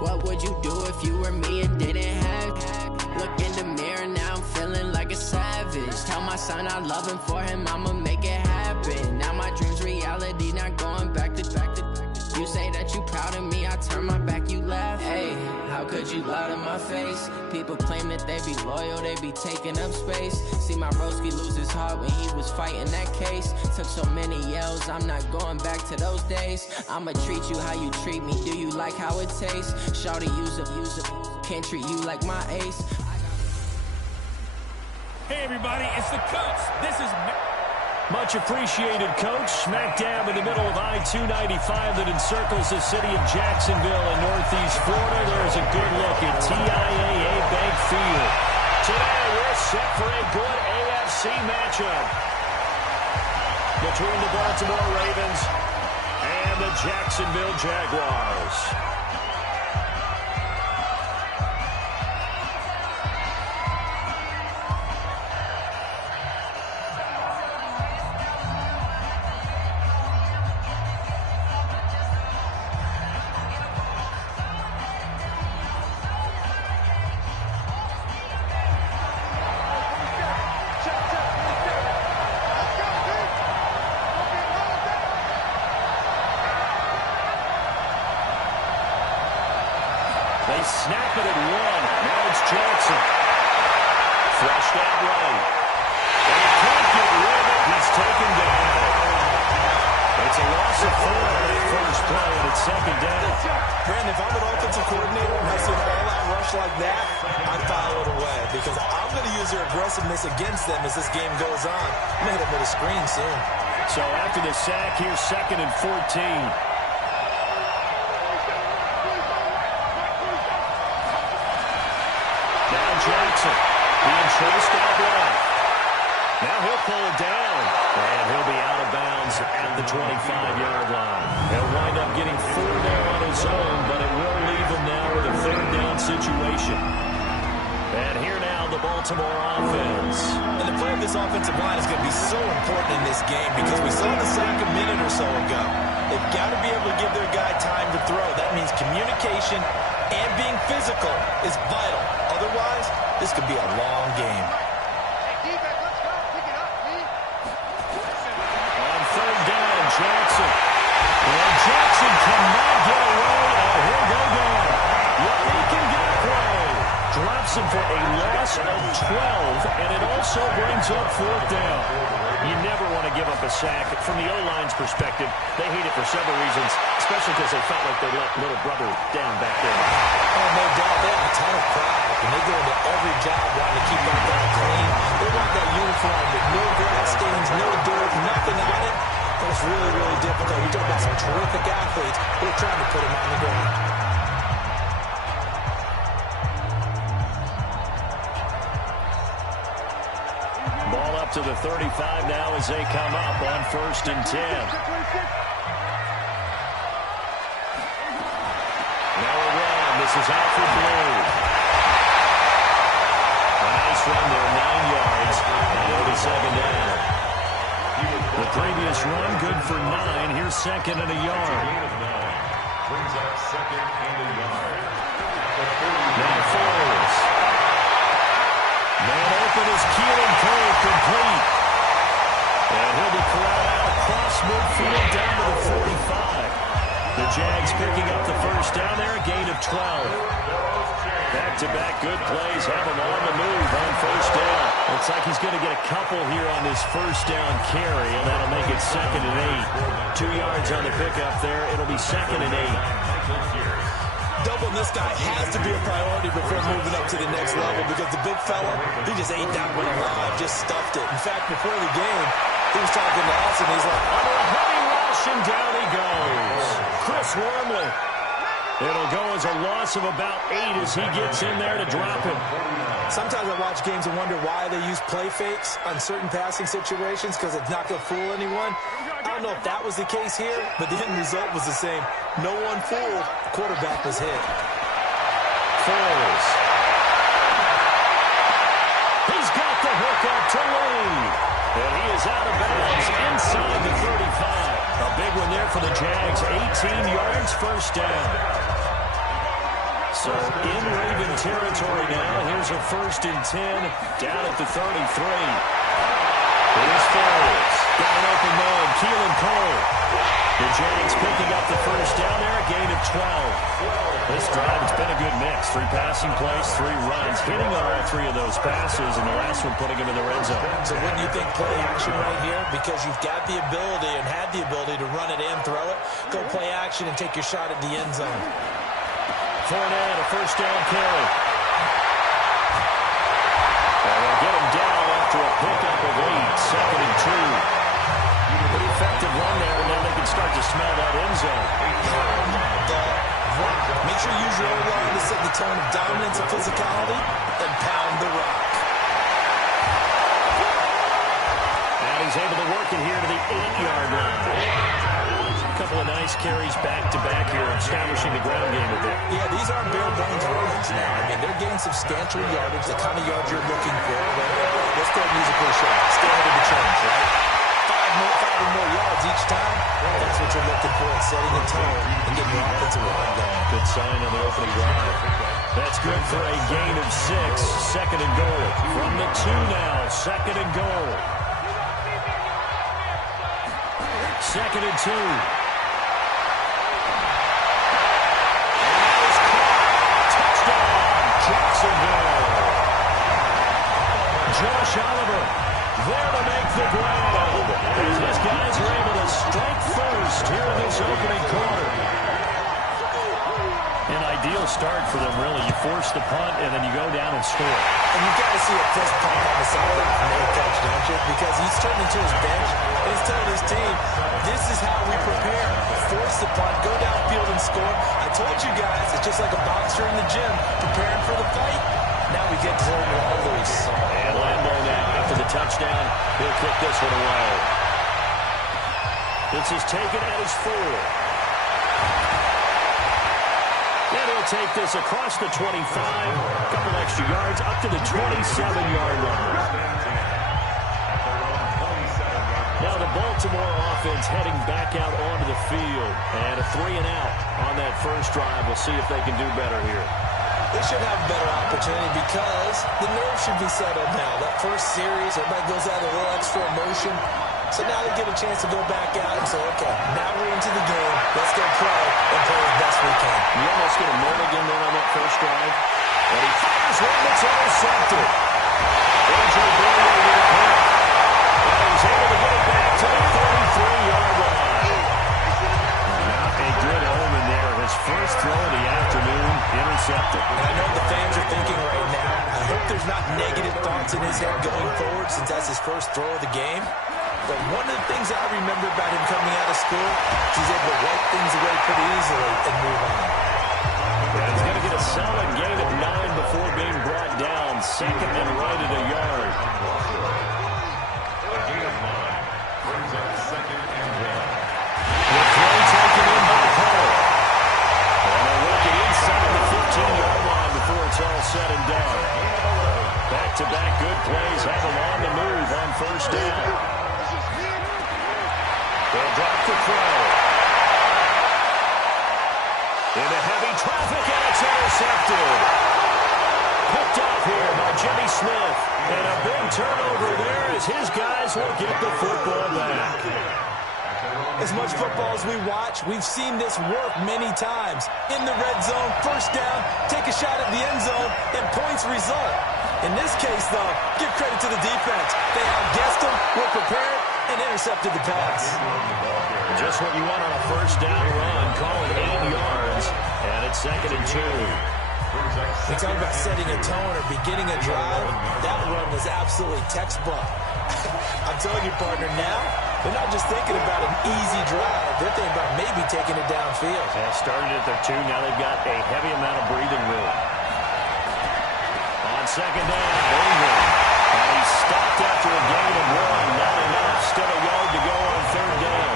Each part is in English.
What would you do if you were me and didn't have? Look in the mirror, now I'm feeling like a savage. Tell my son I love him, for him I'ma make it happen. Now my dream's reality, not going back to. You say that you proud of me, I turn my back, you laugh. Hey, how could you lie to my face? People claim that they be loyal, they be taking up space. See my broski lose his heart when he was fighting that case. Took so many yells, I'm not going back to those days. I'ma treat you how you treat me, do you like how it tastes? Shawty, use up, can't treat you like my ace. Hey everybody, it's the coach. This is much appreciated, Coach. Smack dab in the middle of I-295 that encircles the city of Jacksonville in Northeast Florida. There's a good look at TIAA Bank Field. Today, we're set for a good AFC matchup between the Baltimore Ravens and the Jacksonville Jaguars. They snap it at one. Now it's Jackson. Flushed out right. They can't get rid of it. He's taken down. It's a loss of 4 on that first play, and it's second down. Brandon, if I'm an offensive coordinator and I see an all-out rush like that, I'd file it away because I'm going to use their aggressiveness against them as this game goes on. I'm going to hit them with a screen soon. So after the sack, here's 2nd and 14. Jackson being chased out left. Now he'll pull it down, and he'll be out of bounds at the 25-yard line. He'll wind up getting 4 there on his own, but it will leave him now with a 3rd down situation. And here now the Baltimore offense. And the play of this offensive line is going to be so important in this game because we saw the sack a minute or so ago. They've got to be able to give their guy time to throw. That means communication and being physical is vital. Otherwise, this could be a long game. On 3rd down, Jackson. And Jackson cannot get away, and he'll go down. Yakin Gakwe drops him for a loss of 12, and it also brings up 4th down. You never want to give up a sack. From the O-line's perspective, they hate it for several reasons, especially because they felt like they let little brother down back there. Oh, no doubt. They have a ton of pride, and they go into every job wanting to keep that guy clean. They want that uniform with no grass stains, no dirt, nothing on it. But it's really, really difficult. You talk about some terrific athletes. They're trying to put him on the ground. Ball up to the 35 now as they come up on 1st and 10. Now a run. This is Alfred Blue. A nice run there, 9 yards. And it'll be 2nd down. The previous run good for 9. Here's 2nd and a yard. Brings up 2nd and a yard. Now Foles. Man open is Keelan Cole, complete. And he'll be corralled out across midfield down to the 45. The Jags picking up the 1st down there, a gain of 12. Back-to-back good plays have him on the move on 1st down. Looks like he's going to get a couple here on this 1st down carry, and that'll make it 2nd and 8. 2 yards on the pickup there. It'll be 2nd and 8. Doubling this guy has to be a priority before moving up to the next level because the big fella, he just ate that one alive, just stuffed it. In fact, before the game, he was talking to us, and he's like, under a heavy rush, and down he goes. Chris Wormley. It'll go as a loss of about 8 as he gets in there to drop him. Sometimes I watch games and wonder why they use play fakes on certain passing situations because it's not going to fool anyone. I don't know if that was the case here, but the end result was the same. No one fooled. The quarterback was hit. Foles. He's got the hook up to lead. And he is out of bounds inside the 35. A big one there for the Jags. 18 yards, 1st down. So in Raven territory now. Here's a 1st and 10 down at the 33. Here's Foles. Got an open man. Keelan Cole. The Jags picking up the 1st down there, a gain of 12. This drive, it's been a good mix. 3 passing plays, 3 runs, hitting on all 3 of those passes, and the last one putting him in the red zone. So wouldn't you think play action right here? Because you've got the ability and had the ability to run it in, throw it, go play action and take your shot at the end zone. Fournette, a 1st down carry. And they'll get him down after a pickup of 8, 2nd and 2. Pretty effective run there, and now they can start to smell that end zone. Make sure you use your O-line to set the tone of dominance and physicality, and pound the rock. And he's able to work it here to the 8-yard line. A couple of nice carries back-to-back here, establishing the ground game a bit. Yeah, these aren't bare bones runs now. I mean, they're getting substantial yardage, the kind of yards you're looking for. Let's throw music for a show. Stay ahead of the change, right? 5 or more yards each time. That's what you're looking for in setting a tone and getting your offensive line going. Good sign on the opening drive. That's good for a gain of 6. 2nd and goal. From the 2 now. 2nd and goal. 2nd and 2. Jacksonville. Josh Oliver there to make the grab. As these guys are able to strike first here in this opening quarter. An ideal start for them, really. You force the punt, and then you go down and score. And you've got to see a fist pump on the sideline from their coach, don't you? Because he's turning to his bench, and he's telling his team, this is how we prepare. Force the punt, go downfield and score. I told you guys, it's just like a boxer in the gym, preparing for the fight. Now we get to turn it all loose. And Lambeau now, after the touchdown, he'll kick this one away. This is taken at his 4. And he'll take this across the 25. A couple extra yards up to the 27-yard line. Now the Baltimore offense heading back out onto the field. And a 3 and out on that first drive. We'll see if they can do better here. They should have a better opportunity because the nerves should be settled now. That first series, everybody goes out with a little extra emotion. So now they get a chance to go back out and say, okay, now we're into the game. Let's go play and play as best we can. You almost get a mulligan there on that first drive. And he fires one that's intercepted. A.J. Brown with a hit. And he's able to get it back to the 33-yard line. Not a good omen there. His first throw of the afternoon, intercepted. And I know the fans are thinking right now, I hope there's not negative thoughts in his head going forward since that's his first throw of the game. But one of the things I remember about him coming out of school, he's able to wipe things away pretty easily and move on. And he's going to get a solid gain of 9 before being brought down. 2nd and right at a yard. A gain of 9 brings up 2nd and 1. The throw taken in by Cole. And they'll work it inside the 15-yard line before it's all said and done. Back-to-back good plays have him on the move on first down. They'll drop the throw. Into heavy traffic, and it's intercepted. Picked off here by Jimmy Smith. And a big turnover there as his guys will get the football back. As much football as we watch, we've seen this work many times. In the red zone, first down, take a shot at the end zone, and points result. In this case, though, give credit to the defense. They outguessed them, were prepared, and intercepted the pass. Just what you want on a first down run. Call it 8 yards, and it's 2nd and 2. We talk about setting a tone or beginning a drive. That run was absolutely textbook. I'm telling you, partner, now they're not just thinking about an easy drive. They're thinking about maybe taking it downfield. Yeah, started at their 2. Now they've got a heavy amount of breathing room. On second down, Ingram. And he's stopped after a gain of 1. Not enough. Still a yard to go on third down.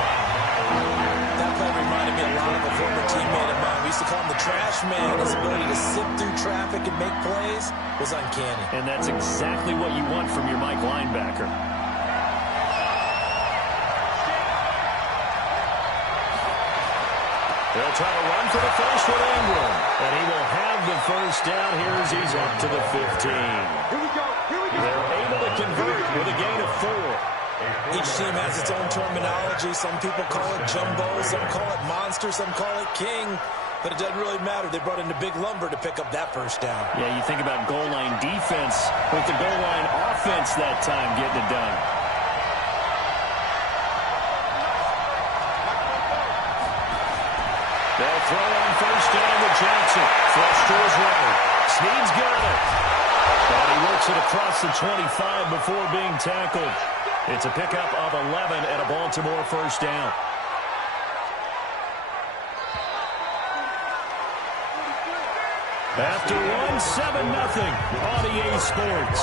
That play reminded me a lot of a former teammate of mine. We used to call him the trash man. His ability to sit through traffic and make plays was uncanny. And that's exactly what you want from your Mike linebacker. They'll try to run for the first with Ingram. And he will have the first down here as he's up to the 15. They're able to convert with a gain of 4. Each team has its own terminology. Some people call it jumbo, some call it monster, some call it king. But it doesn't really matter. They brought in the big lumber to pick up that first down. Yeah, you think about goal line defense with the goal line offense that time getting it done. They'll throw on first down to Jackson. Flush to his right. Snead's got it. And he works it across the 25 before being tackled. It's a pickup of 11 and a Baltimore first down. After one, 7-0 on EA Sports.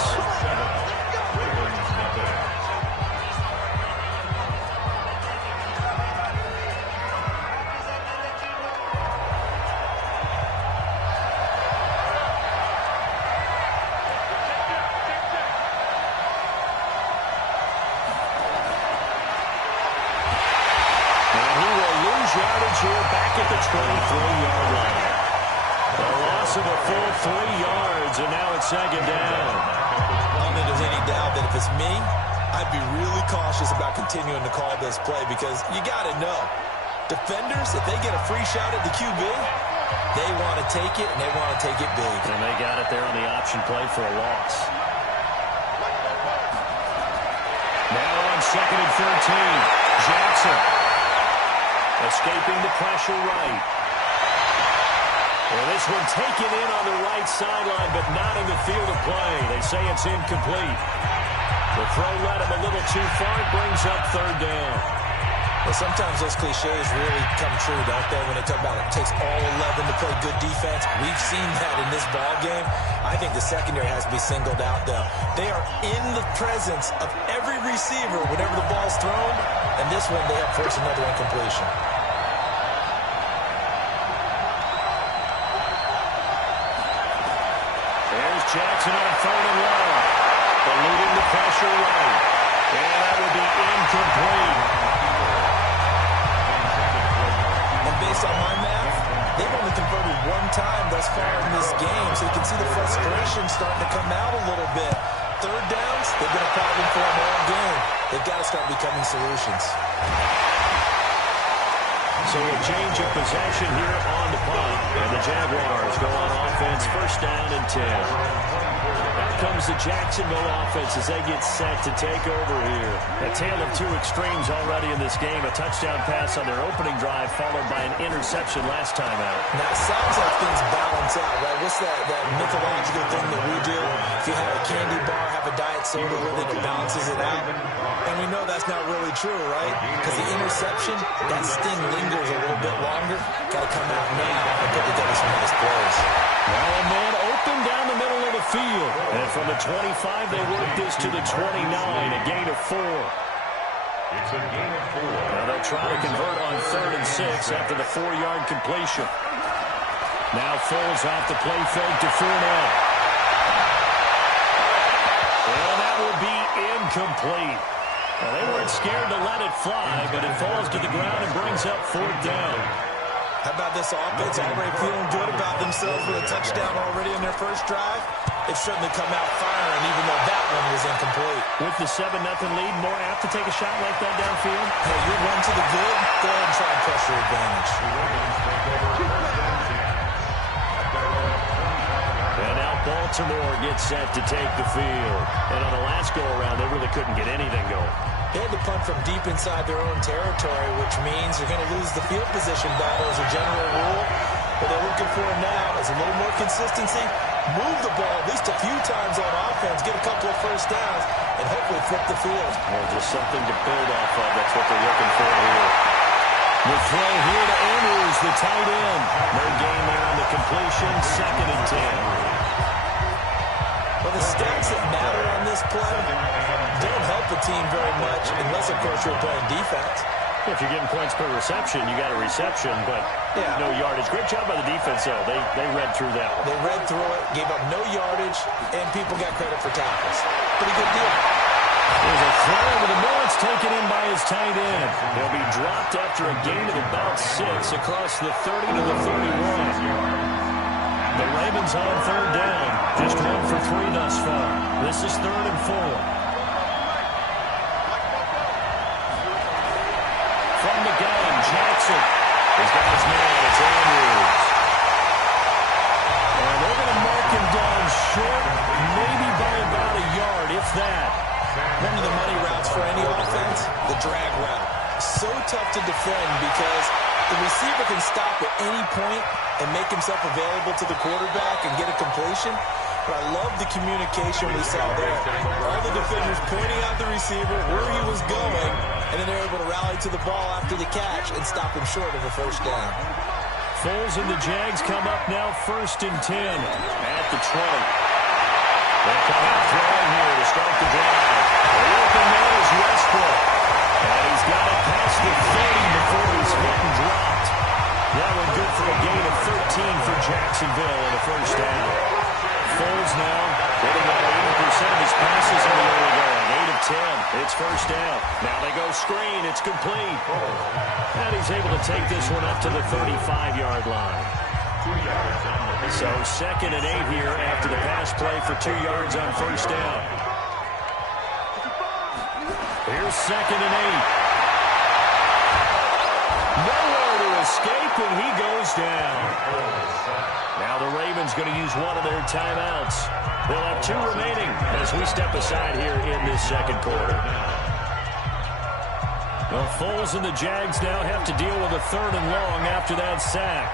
And he will lose yardage here back at the 23-yard line. A loss of a full 3 yards, and now it's second down. I don't think there's any doubt that if it's me, I'd be really cautious about continuing to call this play because you got to know, defenders, if they get a free shot at the QB, they want to take it, and they want to take it big. And they got it there on the option play for a loss. Now on second and 13, Jackson escaping the pressure right. Well, this one taken in on the right sideline, but not in the field of play. They say it's incomplete. The throw led him a little too far. It brings up third down. Well, sometimes those cliches really come true, don't they? When they talk about it takes all 11 to play good defense. We've seen that in this ball game. I think the secondary has to be singled out, though. They are in the presence of every receiver whenever the ball's thrown, and this one they have forced another incompletion. Jackson on third and long. Eluding the pressure right. And that will be incomplete. And based on my math, they've only converted one time thus far in this game, so you can see the frustration starting to come out a little bit. Third downs, they've been a problem for them all game. They've got to start becoming solutions. So a change of possession here on the punt. And the Jaguars go on offense, first down and 10. Out comes the Jacksonville offense as they get set to take over here. A tale of two extremes already in this game. A touchdown pass on their opening drive followed by an interception last time out. Now, it sounds like things balance out, right? What's that mythological thing that we do? If you have a candy bar, have a diet soda with it, it balances it out. And we know that's not really true, right? Because the interception, that sting lingers a little bit longer. Got to come out now and put together some nice plays. Now a man open down the middle of the field. And from the 25, they work this to the 29, a gain of 4. It's a gain of 4. Now they'll try to convert on third and 6 after the 4-yard completion. Now Foles off the play fake to Fournette. And that will be incomplete. Well, they weren't scared to let it fly, but it falls to the ground and brings up fourth down. How about this offense already feeling good about themselves with a touchdown already in their first drive? They've certainly come out firing, even though that one was incomplete. With the 7-0 lead, more apt to take a shot like that downfield? Hey, you run to the good, go ahead and try and press your advantage. And now Baltimore gets set to take the field. And on the last go-around, they really couldn't get anything going. They had to punt from deep inside their own territory, which means you're going to lose the field position battle as a general rule. What they're looking for now is a little more consistency, move the ball at least a few times on offense, get a couple of first downs, and hopefully flip the field. Well, just something to build off of. That's what they're looking for here. The throw here to Andrews, the tight end. No gain there on the completion, second and 10. Well, the stats that matter on this play don't help the team very much, unless, of course, you're playing defense. If you're getting points per reception, you got a reception, but no yardage. Great job by the defense, though. They read through that one. They read through it, gave up no yardage, and people got credit for tackles. Pretty good deal. There's a throw over the middle. It's taken in by his tight end. He'll be dropped after a gain of about 6 across the 30 to the 31. The Ravens on third down. Just 1 for 3 thus far. This is 3rd and 4. From the gun, Jackson. He's got his man. It's Andrews. And they're going to mark him down short, maybe by about a yard, if that. One of the money routes for any offense, the drag route. So tough to defend because the receiver can stop at any point and make himself available to the quarterback and get a completion. But I love the communication we saw there. All the defenders pointing out the receiver, where he was going, and then they're able to rally to the ball after the catch and stop him short of a first down. Foles and the Jags come up now 1st and 10 at the 20. They'll come out throwing here to start the drive. The open man is Westbrook. And he's got it past the 30 before he's hit and dropped. That one good for a gain of 13 for Jacksonville and a first down. Foles now getting about 80% of his passes in the early going. 8 of 10. It's first down. Now they go screen. It's complete. And he's able to take this one up to the 35-yard line. So 2nd and 8 here after the pass play for 2 yards on first down. Here's 2nd and 8. Nowhere to escape, and he goes down. Now the Ravens going to use one of their timeouts. They'll have 2 remaining as we step aside here in this second quarter. Well, Foles and the Jags now have to deal with a 3rd and long after that sack.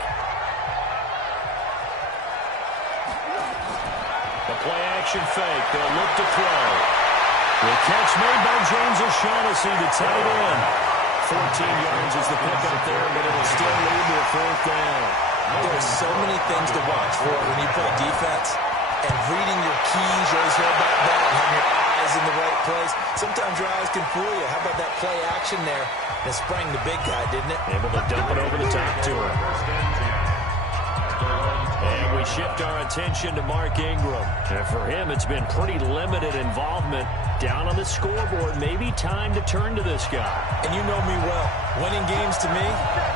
The play-action fake. They'll look to throw. The catch made by James O'Shaughnessy, the tight end. 14 yards is the pickup there, but it'll still lead to a 4th down. There are so many things to watch for when you play defense. And reading your keys, you always hear about that, and having your eyes in the right place. Sometimes your eyes can fool you. How about that play action there? It sprang the big guy, didn't it? Able to dump it over the top to him. And we shift our attention to Mark Ingram. And for him, it's been pretty limited involvement down on the scoreboard. Maybe time to turn to this guy. And you know me well. Winning games to me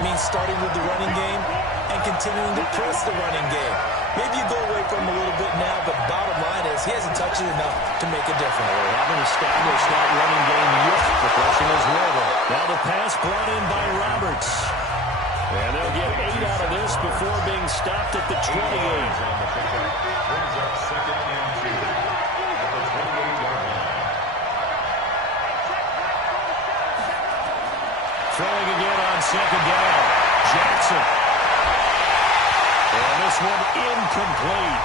means starting with the running game and continuing to press the running game. Maybe you go away from him a little bit now, but bottom line is he hasn't touched it enough to make a difference. They haven't established that running game yet. The question is whether. Now the pass brought in by Roberts. And they'll get 8 out of this before being stopped at the 28. Brings up 2nd and 2 at the 28-yard line. Throwing again on 2nd down. Jackson. And this one incomplete.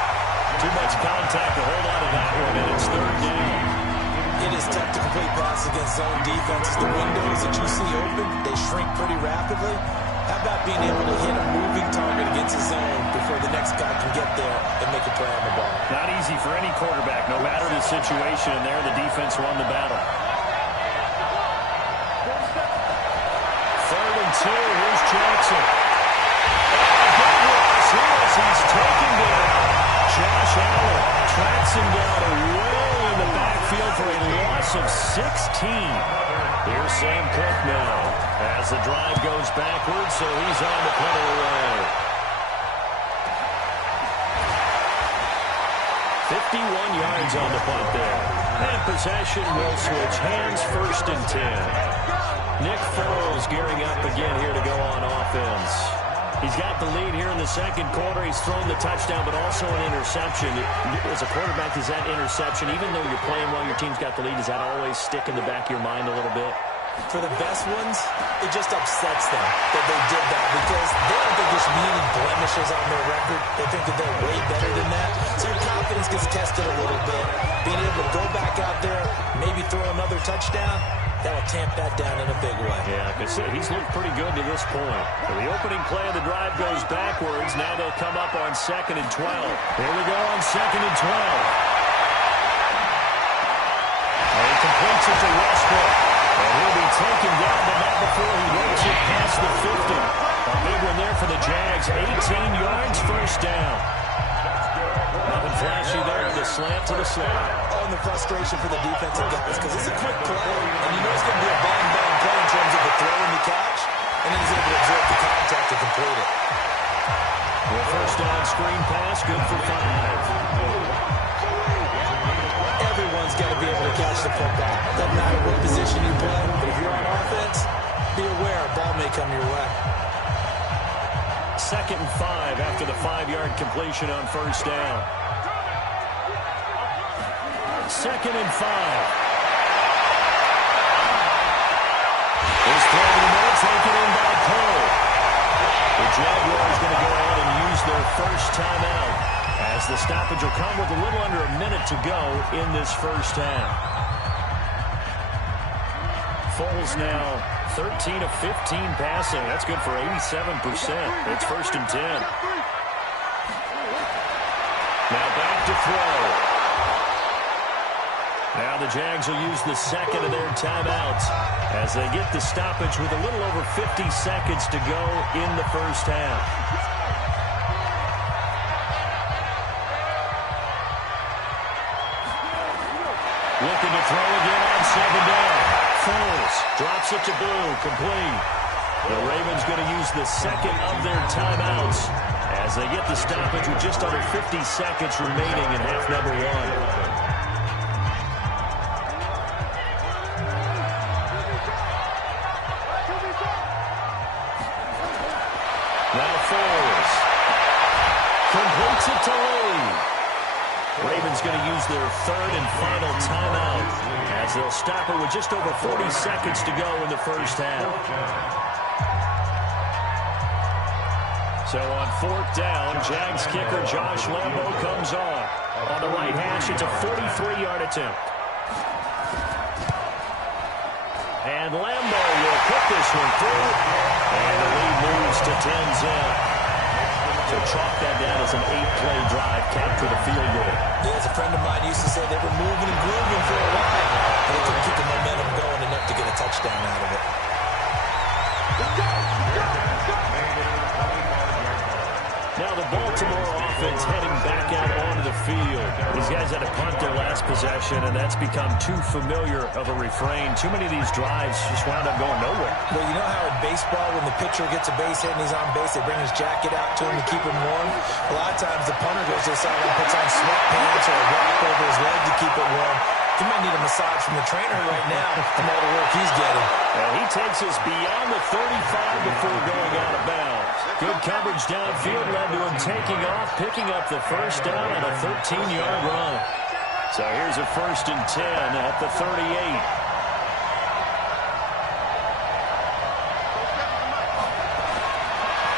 Too much contact to hold on to that one, and it's 3rd down. It is tough to complete passes against zone defenses. The windows that you see open, they shrink pretty rapidly. How about being able to hit a moving target against a zone before the next guy can get there and make a play on the ball? Not easy for any quarterback, no matter the situation, and there the defense won the battle. 3rd and 2, here's Jackson. He's taken down. Josh Allen tracks him down way in the backfield for a loss of 16. Here's Sam Cook now as the drive goes backwards, so he's on the punt away. 51 yards on the punt there. And possession will switch hands, 1st and 10. Nick Foles gearing up again here to go on offense. He's got the lead here in the second quarter. He's thrown the touchdown, but also an interception. As a quarterback, is that interception, even though you're playing while your team's got the lead, does that always stick in the back of your mind a little bit? For the best ones, it just upsets them that they did that because they don't think there should be any blemishes on their record. They think that they're way better than that. So your confidence gets tested a little bit. Being able to go back out there, maybe throw another touchdown, that will tamp that down in a big way. Yeah, because he's looked pretty good to this point. So the opening play of the drive goes backwards. Now they'll come up on 2nd and 12. Here we go on 2nd and 12. And he completes it to Westbrook. And he'll be taken down, but not before he makes it past the 50. A big one there for the Jags. 18 yards, first down. Nothing flashy there. The slant to the slot. Oh, and the frustration for the defensive guys because it's a quick play, and you know it's going to be a bang-bang play in terms of the throw and the catch, and then he's able to absorb the contact to complete it. The first down screen pass, good for 5. Everyone's got to be able to catch the football. Doesn't matter what position you play, but if you're on offense, be aware a ball may come your way. 2nd and 5 after the 5-yard completion on first down. 2nd and 5. This throw in the middle, taken in by Cole. The Jaguars going to go ahead and use their first timeout, as the stoppage will come with a little under a minute to go in this first half. Foles now 13 of 15 passing. That's good for 87%. It's 1st and 10. Now back to throw. Now the Jags will use the second of their timeouts as they get the stoppage with a little over 50 seconds to go in the first half. Looking to throw again on 2nd down. Foles drops it to Blue, complete. The Ravens going to use the second of their timeouts as they get the stoppage with just under 50 seconds remaining in half number 1. Completes it to Lee. Ravens going to use their 3rd and final timeout as they'll stop it with just over 40 seconds to go in the first half. So on 4th down, Jags kicker Josh Lambo comes on. On the right hash, it's a 43-yard attempt. And Lambo will put this one through. And the lead moves to 10-0. So chalk that down as an 8-play drive, capture the field goal. Yeah, as a friend of mine used to say, they were moving and grooving for a while. They couldn't keep the momentum going enough to get a touchdown out of it. Now the Baltimore offense heading back out onto the field. These guys had to punt their last possession, and that's become too familiar of a refrain. Too many of these drives just wound up going nowhere. Well, you know how in baseball, when the pitcher gets a base hit and he's on base, they bring his jacket out to him to keep him warm? A lot of times the punter goes to the side and puts on sweatpants or a wrap over his leg to keep it warm. He might need a massage from the trainer right now from all the work he's getting. And he takes us beyond the 35 before going out of bounds. Good coverage downfield led to him taking off, picking up the first down on a 13-yard run. So here's a 1st and 10 at the 38.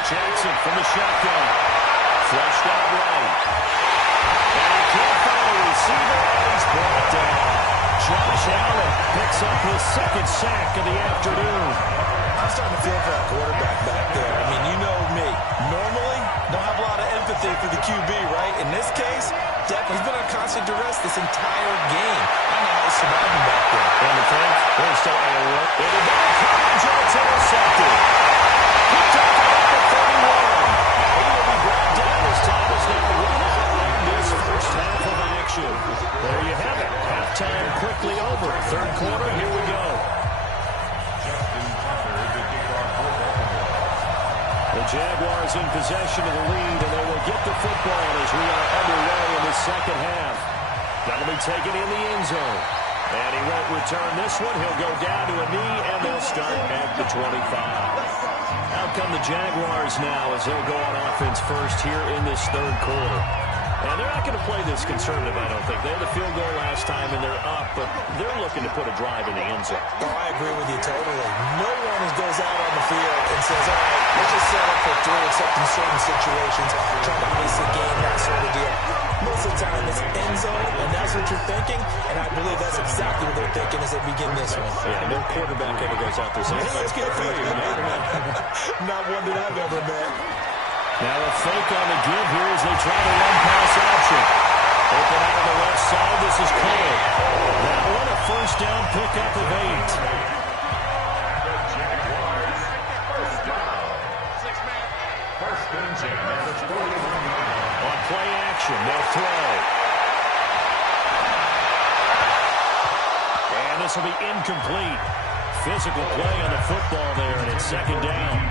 Jackson from the shotgun. Flushed out right. And he can't find a receiver. He's brought down. Josh Allen picks up his 2nd sack of the afternoon. I'm starting to feel for that quarterback back there. I mean, you know me. Normally, don't have a lot of empathy for the QB, right? In this case, definitely he's been on constant duress this entire game. I don't know how he's surviving back there. And the thing, we're still on the run. And the ball comes, and it's intercepted. Picked up at the 31. He will be brought down as time is now run out in this first half of action. There you have it. Halftime quickly over. 3rd quarter, here we go. The Jaguars in possession of the lead, and they will get the football as we are underway in the second half. That'll be taken in the end zone. And he won't return this one. He'll go down to a knee, and they'll start at the 25. Out come the Jaguars now as they'll go on offense first here in this 3rd quarter. And they're not going to play this conservative, I don't think. They had the field goal last time, and they're up, but they're looking to put a drive in the end zone. Oh, I agree with you totally. No one goes out on the field and says, all right, let's just set up for 3, except in certain situations, trying to ice the game, that sort of deal. Most of the time, it's end zone, and that's what you're thinking, and I believe that's exactly what they're thinking as they begin this one. Yeah, no quarterback ever goes out there saying, hey, let's get 3. Not one that I've ever met. Now a fake on the give here as they try to run pass option. Open out of the left side. This is Cole. That one a first down pickup of 8. On play action, they'll throw. And this will be incomplete. physical play on the football there, and it's second down.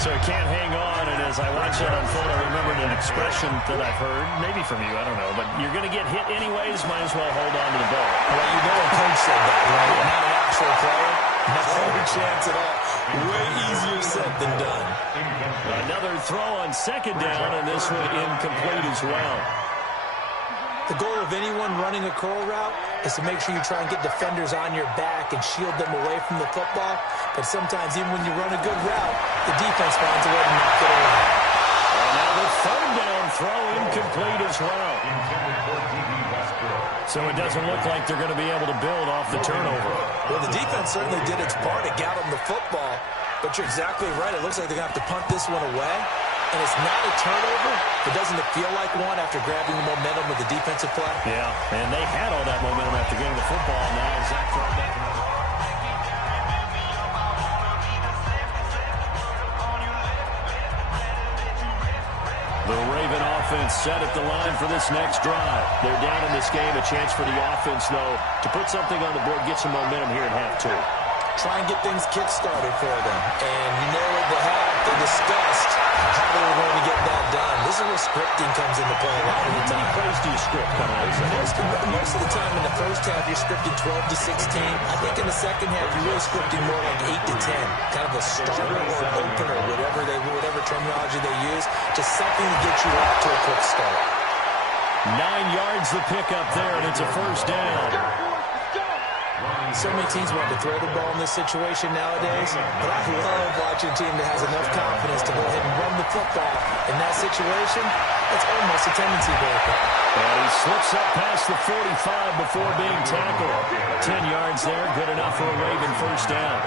So he can't hang on, and as I watch that unfold, I remembered an expression that I've heard, maybe from you, I don't know, but you're going to get hit anyways, might as well hold on to the ball. Well, you know a coach said that, right? Not an actual player. No chance at all. Way easier said than done. Another throw on second down, and this one incomplete as well. The goal of anyone running a curl route is to make sure you try and get defenders on your back and shield them away from the football. But sometimes even when you run a good route, the defense finds a way to knock it away. And now the third down throw incomplete as well. So it doesn't look like they're going to be able to build off the turnover. Well, the defense certainly did its part. It got them the football. But you're exactly right. It looks like they're going to have to punt this one away. And it's not a turnover, but doesn't it feel like one after grabbing the momentum with the defensive play? Yeah, and they had all that momentum after getting the football. Now Zach thrown back. The Raven offense set at the line for this next drive. They're down in this game. A chance for the offense, though, to put something on the board, get some momentum here in half two. Try and get things kick-started for them. And you know at the half, they discussed how they were going to get that done. This is where scripting comes into play a lot of the time. How close do you script coming out of this? Most of the time in the first half, you're scripting 12 to 16. I think in the second half, you're really scripting more like 8 to 10. Kind of a starter or an opener, whatever terminology they use. Just something to get you off to a quick start. 9 yards the pickup there, and it's a first down. So many teams want to throw the ball in this situation nowadays, but I love watching a team that has enough confidence to go ahead and run the football. In that situation, it's almost a tendency breaker. And he slips up past the 45 before being tackled. 10 yards there, good enough for a Raven first down.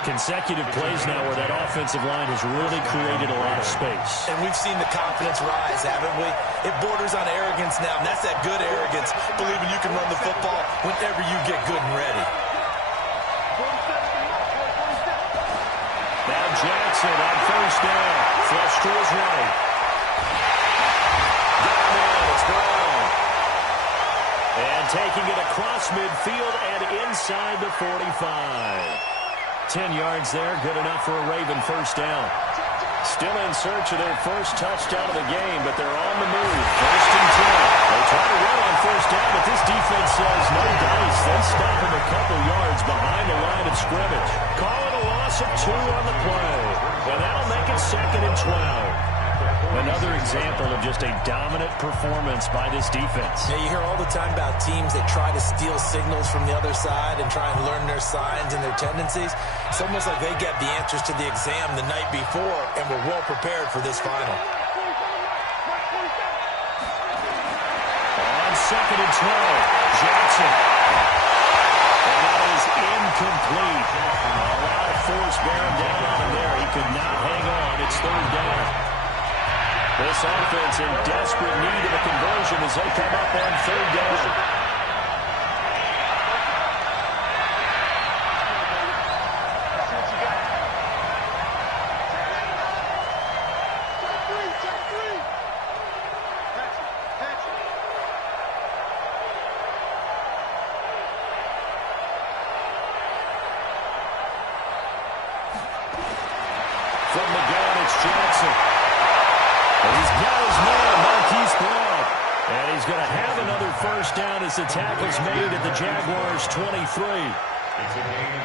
Consecutive plays now where that offensive line has really created a lot of space. And we've seen the confidence rise, haven't we? It borders on arrogance now, and that's that good arrogance, believing you can run the football whenever you get good and ready. Now Jackson on first down. Flush to his right. Down in, it's Brown. And taking it across midfield and inside the 45. 10 yards there, good enough for a Raven first down. Still in search of their first touchdown of the game, but they're on the move. First and 10. They try to run on first down, but this defense says no dice. They stop him a couple yards behind the line of scrimmage. Call it a loss of 2 on the play. And that'll make it second and 12. Another example of just a dominant performance by this defense. Yeah, you hear all the time about teams that try to steal signals from the other side and try and learn their signs and their tendencies. It's almost like they get the answers to the exam the night before and were well prepared for this final. On second and 12, Jackson. And that is incomplete. A lot of force bearing down on him there. He could not hang on. It's third down. This offense in desperate need of a conversion as they come up on third down. From the gun, it's Jackson. He's got his man, Marquise Brown. And he's going to have another first down as the tackle's made at the Jaguars' 23.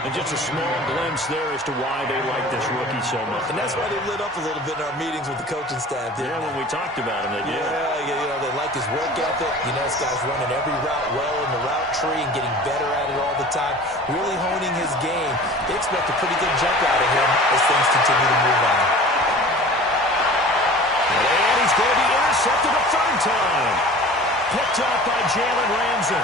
And just a small glimpse there as to why they like this rookie so much. And that's why they lit up a little bit in our meetings with the coaching staff. Yeah, when we talked about him, they did. Yeah, you know, they like his work ethic. You know, this guy's running every route well in the route tree and getting better at it all the time, really honing his game. They expect a pretty good jump out of him as things continue to move on. And he's going to be intercepted a third time. Picked up by Jalen Ramsey.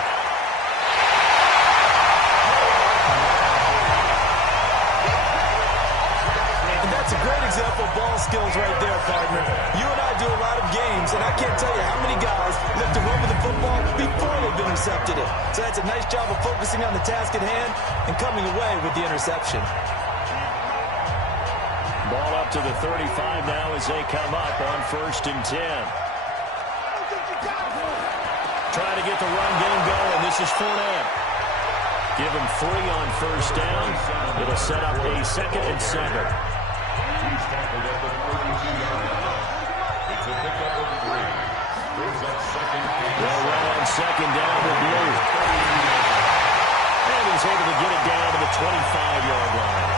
That's a great example of ball skills right there, partner. You and I do a lot of games, and I can't tell you how many guys look to run with the football before they've intercepted it. So that's a nice job of focusing on the task at hand and coming away with the interception. Ball up to the 35 now as they come up on first and 10. Trying to get the run game going. This is Fournette. Give him 3 on first down. It'll set up a 2nd and 7. He's tackled at the 32-yard line. It's a pickup of 3. Brings up 2nd and 7. Well, on 2nd down the blue. And he's able to get it down to the 25-yard line.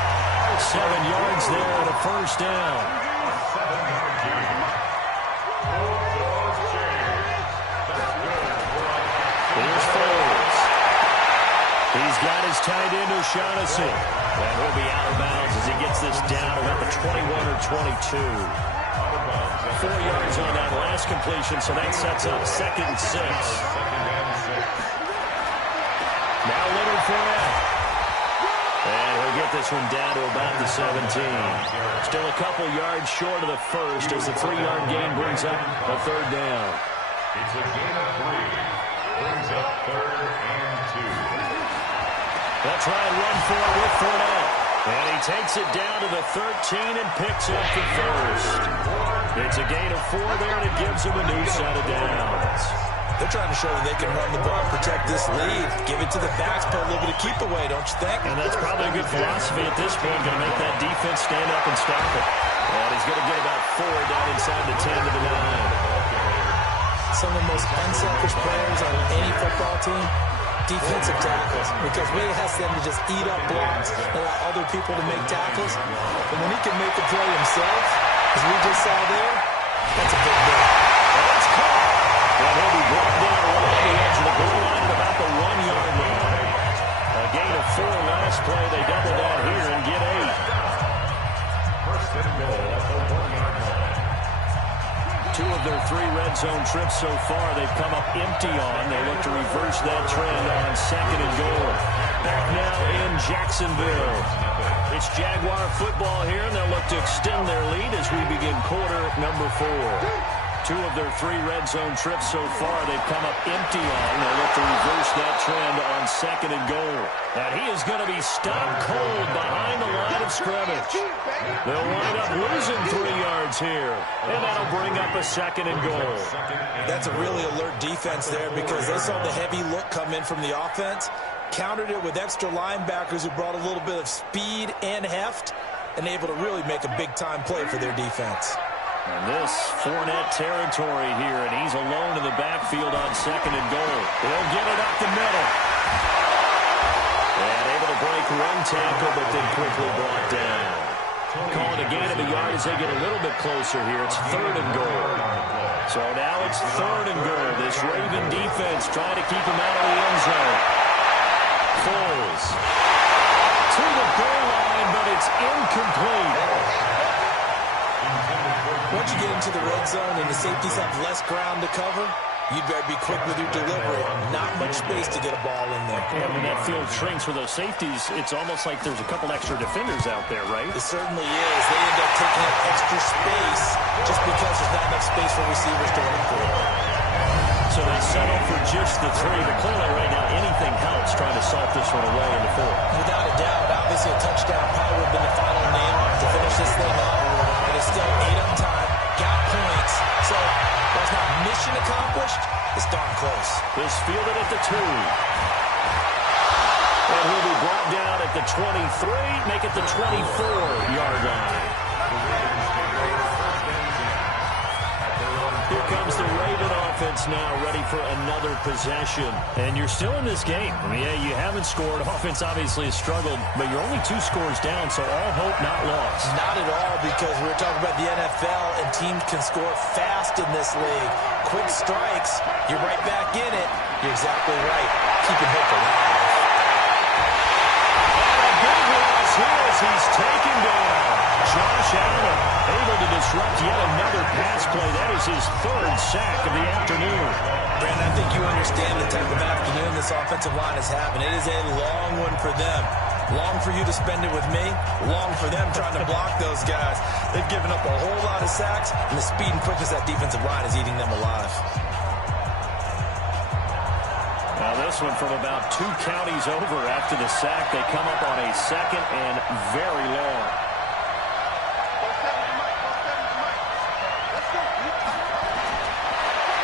7 yards there and a first down. 7-yard gain. Here's Foles. He's got his tight end O'Shaughnessy. And he'll be out of bounds as he gets this down about the 21 or 22. 4 yards on that last completion, so that sets up 2nd and 6. Now Leonard Fournette. And he'll get this one down to about the 17. Still a couple yards short of the first as the 3-yard gain brings up a 3rd down. It's a gain of 3. Brings up 3rd and 2. They'll try and run for it with Fournette. And he takes it down to the 13 and picks up the first. It's a gain of 4 there, and it gives him a new set of downs. They're trying to show that they can run the ball and protect this lead. Give it to the backs, put a little bit of keep away, don't you think? And that's probably a good philosophy at this point. Going to make that defense stand up and stop it. And he's going to get about 4 down inside the 10 to the 9. Some of the most unselfish players on any football team, defensive tackles, because we ask them to just eat up blocks and allow other people to make tackles. But when he can make a play himself, as we just saw there, that's a big deal. And it's caught. And he'll be brought down right on the edge of the goal line at about the 1-yard line. A gain of 4 last play. They double that here and get 8. First and goal at the 1-yard line. 2 of their 3 red zone trips so far they've come up empty on. They look to reverse that trend on 2nd and goal. Back now in Jacksonville. It's Jaguar football here, and they'll look to extend their lead as we begin quarter number 4. 2 of their 3 red zone trips so far they've come up empty on. They look to reverse that trend on 2nd and goal. And he is going to be stopped cold behind the line of scrimmage. They'll wind up losing 3 yards here. And that'll bring up a 2nd and goal. That's a really alert defense there because they saw the heavy look come in from the offense, countered it with extra linebackers who brought a little bit of speed and heft, and able to really make a big-time play for their defense. And this Fournette territory here, and he's alone in the backfield on 2nd and goal. He'll get it up the middle. And able to break 1 tackle, but then quickly brought down. Calling a gain of a yard as they get a little bit closer here. It's 3rd and goal. So now it's 3rd and goal. This Raven defense trying to keep him out of the end zone. Foles to the goal line, but it's incomplete. Once you get into the red zone and the safeties have less ground to cover, you'd better be quick with your delivery. Not much space to get a ball in there. And when that field shrinks for those safeties, it's almost like there's a couple extra defenders out there, right? It certainly is. They end up taking up extra space just because there's not enough space for receivers to run for. So they settle for just the 3, but clearly right now anything helps trying to salt this one away in the 4th. Without a doubt, obviously a touchdown probably would have been the final nail to finish this thing up. But it's still 8 on time, got points. So while it's not mission accomplished, it's darn close. This fielded at the 2. And he'll be brought down at the 23, make it the 24-yard line. Here comes the Raven offense now, ready for another possession. And you're still in this game. I mean, yeah, you haven't scored. Offense obviously has struggled, but you're only 2 scores down, so all hope not lost. Not at all, because we're talking about the NFL, and teams can score fast in this league. Quick strikes, you're right back in it. You're exactly right. Keeping hope alive. And a big loss here as he's taken down. Josh Allen able to disrupt yet another pass play. That is his 3rd sack of the afternoon. Brandon, I think you understand the type of afternoon this offensive line is having. It is a long one for them. Long for you to spend it with me. Long for them trying to block those guys. They've given up a whole lot of sacks, and the speed and quickness of that defensive line is eating them alive. Now this one from about 2 counties over after the sack. They come up on a 2nd and very long.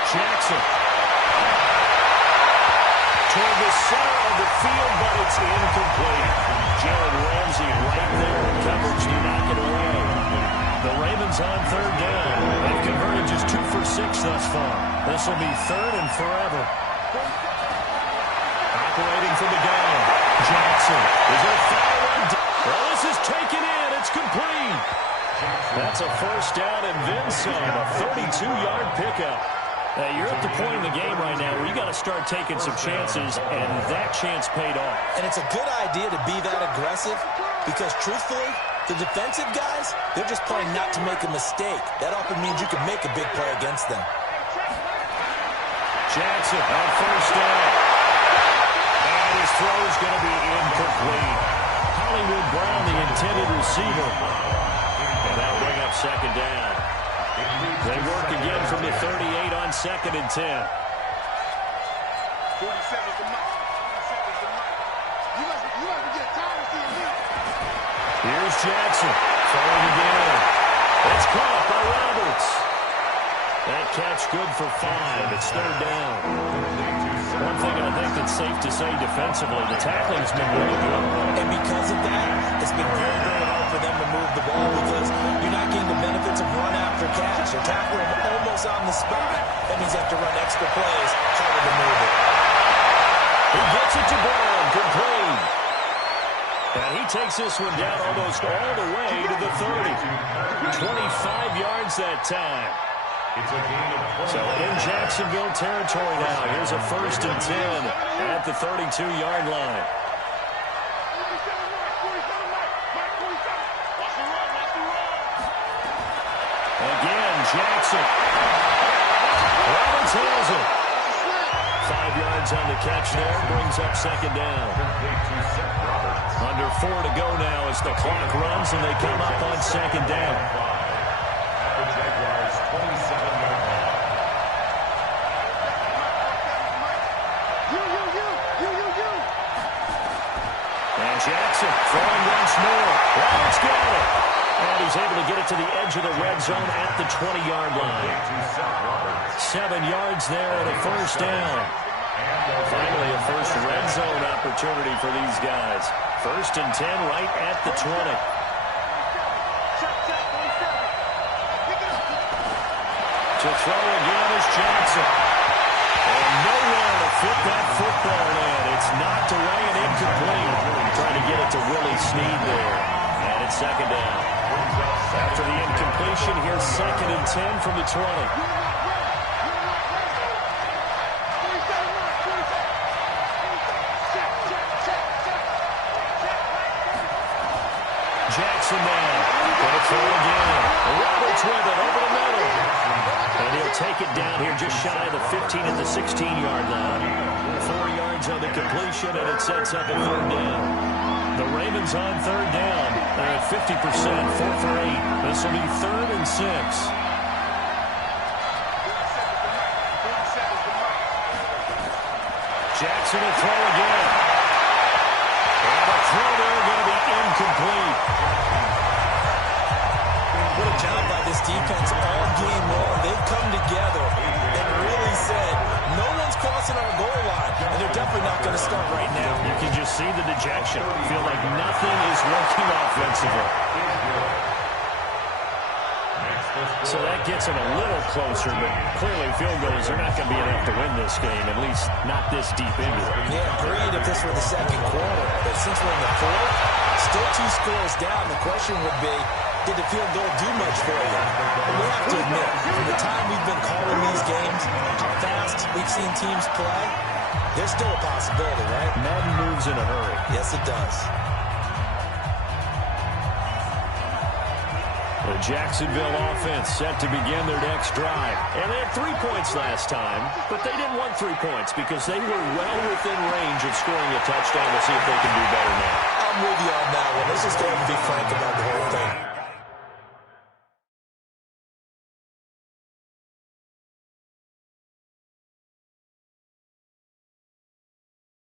Jackson toward the center of the field, but it's incomplete. Jalen Ramsey right there in coverage to knock it away. The Ravens on third down. They've converted just 2 for 6 thus far. This will be third and forever. Operating from the gun. Jackson. Is there a foul on? Well, this is taken in. It's complete. That's a first down and then some. A 32-yard pickup. You're at the point in the game right now where you got to start taking some chances, and that chance paid off. And it's a good idea to be that aggressive because, truthfully, the defensive guys, they're just playing not to make a mistake. That often means you can make a big play against them. Jackson on first down. And his throw is going to be incomplete. Hollywood Brown, the intended receiver. And that'll bring up second down. They work again from the 38 on second and 10. 47's the mic. 47's the mic. You guys can get tired of seeing me. Here's Jackson. Throwing again. It's caught by Roberts. That catch good for 5. It's third down. One thing I think that's safe to say defensively, the tackling's been really good. And because of that, it's been very, very hard for them to move the ball because you're not getting the benefits of run after catch. You're tackling them almost on the spot. That means you have to run extra plays, harder to move it. He gets it to Brown, complete. And he takes this one down almost all the way to the 30. 25 yards that time. So in Jacksonville territory now. Here's a first and 10 at the 32-yard line. Again, Jackson. Roberts has it. 5 yards on the catch there. Brings up second down. Under 4 to go now as the clock runs and they come up on second down. Jackson throwing once more. Roberts got it. And he's able to get it to the edge of the red zone at the 20-yard line. 7 yards there and a first down. Finally, a first red zone opportunity for these guys. First and 10 right at the 20. To throw again is Jackson. And nowhere to fit that football in. It's knocked away and incomplete. Trying to get it to Willie Snead there. And it's second down. After the incompletion, here's second and 10 from the 20. Jackson now. Gonna throw again. Roberts with it over the middle. And he'll take it down here just shy of the 15 at the 16-yard line. 4 yards on the completion, and it sets up a third down. The Ravens on third down. They're at 50%, 4 for 8. This will be third and 6. Jackson will throw again. And the throw there going to be incomplete. What a job by this defense all game long. They've come together and really said, no one's crossing our goal line, and they're definitely not going to start right now. You can just see the dejection. Feel like nothing is working offensively. So that gets them a little closer, but clearly field goals are not going to be enough to win this game, at least not this deep into it. Yeah, agreed if this were the second quarter, but since we're in the fourth, still 2 scores down, the question would be, did the field goal do much for you? But we have to admit, from the time we've been calling these games, how fast we've seen teams play, there's still a possibility, right? Madden moves in a hurry. Yes, it does. The Jacksonville offense set to begin their next drive. And they had 3 points last time, but they didn't want 3 points because they were well within range of scoring a touchdown. We'll see if they can do better now. I'm with you on that one. Let's just go ahead and be frank about the whole thing.